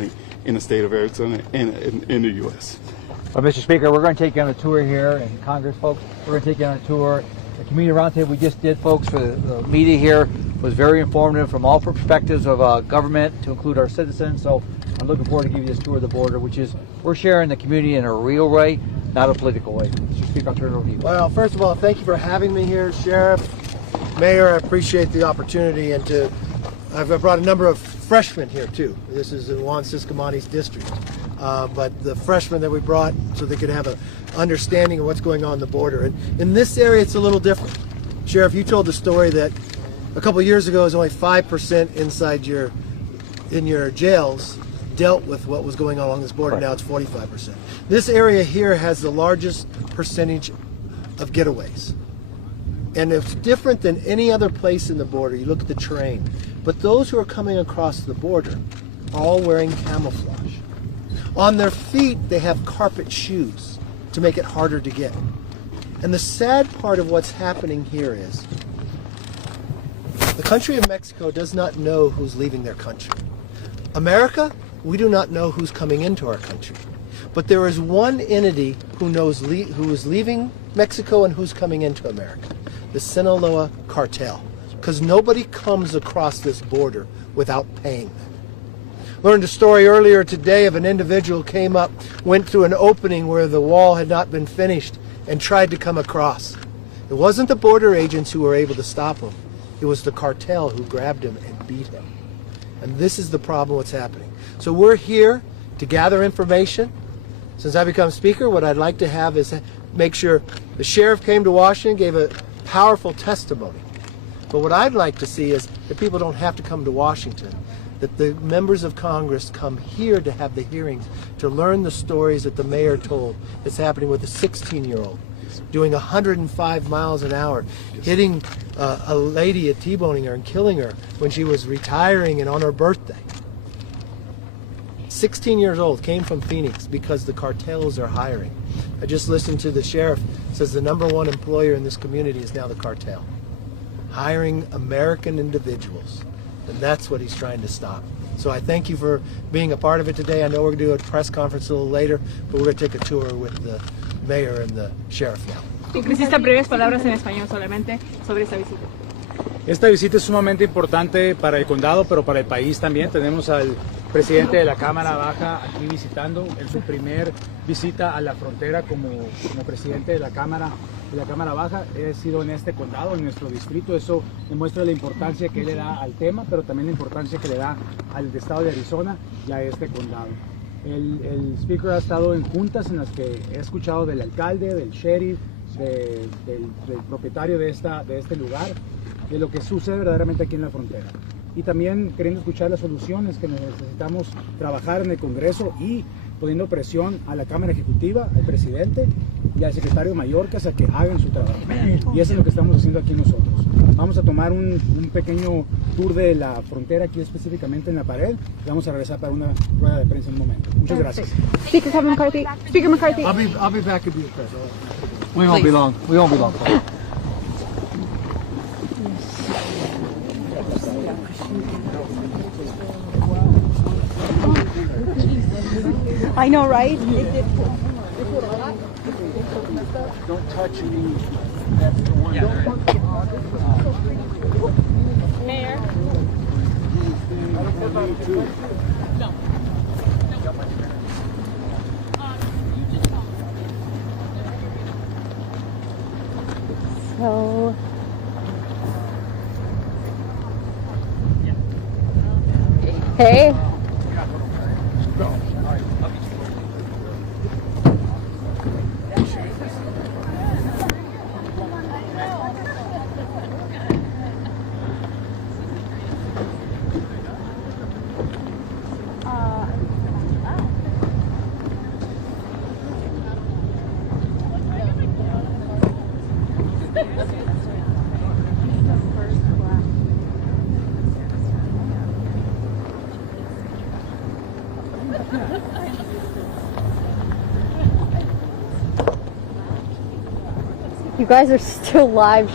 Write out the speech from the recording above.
County in the state of Arizona and in the U.S. Well, Mr. Speaker, we're going to take you on a tour here, and Congress, folks, we're going to take you on a tour. The community roundtable we just did, folks, for the media here was very informative from all perspectives of government to include our citizens. So I'm looking forward to giving you this tour of the border, which is, we're sharing the community in a real way, not a political way. Mr. Speaker, I'll turn it over to you. Well, first of all, thank you for having me here, Sheriff, Mayor. I appreciate the opportunity, and I've brought a number of freshmen here too. This is in Juan Ciscomani's district, but the freshmen that we brought so they could have an understanding of what's going on the border. And in this area, it's a little different. Sheriff, you told the story that a couple of years ago, it was only 5% inside in your jails dealt with what was going on along this border. Right. Now it's 45%. This area here has the largest percentage of getaways. And it's different than any other place in the border. You look at the terrain. But those who are coming across the border are all wearing camouflage. On their feet, they have carpet shoes to make it harder to get. And the sad part of what's happening here is the country of Mexico does not know who's leaving their country. America, we do not know who's coming into our country. But there is one entity who knows who is leaving Mexico and who's coming into America. The Sinaloa cartel. Because nobody comes across this border without paying them. Learned a story earlier today of an individual who came up, went through an opening where the wall had not been finished and tried to come across. It wasn't the border agents who were able to stop him. It was the cartel who grabbed him and beat him. And this is the problem what's happening. So we're here to gather information. Since I become Speaker, what I'd like to have is make sure the sheriff came to Washington, gave a powerful testimony. But what I'd like to see is that people don't have to come to Washington, that the members of Congress come here to have the hearings, to learn the stories that the mayor told that's happening with a 16-year-old doing 105 miles an hour, hitting a lady, T-boning her and killing her when she was retiring and on her birthday. 16 years old, came from Phoenix because the cartels are hiring. I just listened to the sheriff, says the #1 employer in this community is now the cartel. Hiring American individuals, and that's what he's trying to stop. So I thank you for being a part of it today. I know we're going to do a press conference a little later, but we're going to take a tour with the mayor and the sheriff now. Necesita breves palabras en español solamente sobre esta visita. Esta visita es sumamente importante para el condado, pero para el país también. Tenemos al presidente de la Cámara Baja aquí visitando en su primer visita a la frontera como presidente de la Cámara Baja. He sido en este condado, en nuestro distrito. Eso demuestra la importancia que él le da al tema, pero también la importancia que le da al estado de Arizona y a este condado. El Speaker ha estado en juntas en las que he escuchado del alcalde, del sheriff, del propietario de este lugar, de lo que sucede verdaderamente aquí en la frontera. Y también queriendo escuchar las soluciones que necesitamos trabajar en el Congreso y poniendo presión a la Cámara Ejecutiva, al presidente y al secretario mayor que hagan su trabajo. Y eso es lo que estamos haciendo aquí nosotros. Vamos a tomar un pequeño tour de la frontera aquí específicamente en la pared y vamos a regresar para una rueda de prensa en un momento. Muchas gracias. Speaker Kevin McCarthy. Speaker McCarthy. I'll be back if you press. We won't be long. We won't be long. I know, right? Don't touch me. That's the one. Mayor. So hey. You guys are still live.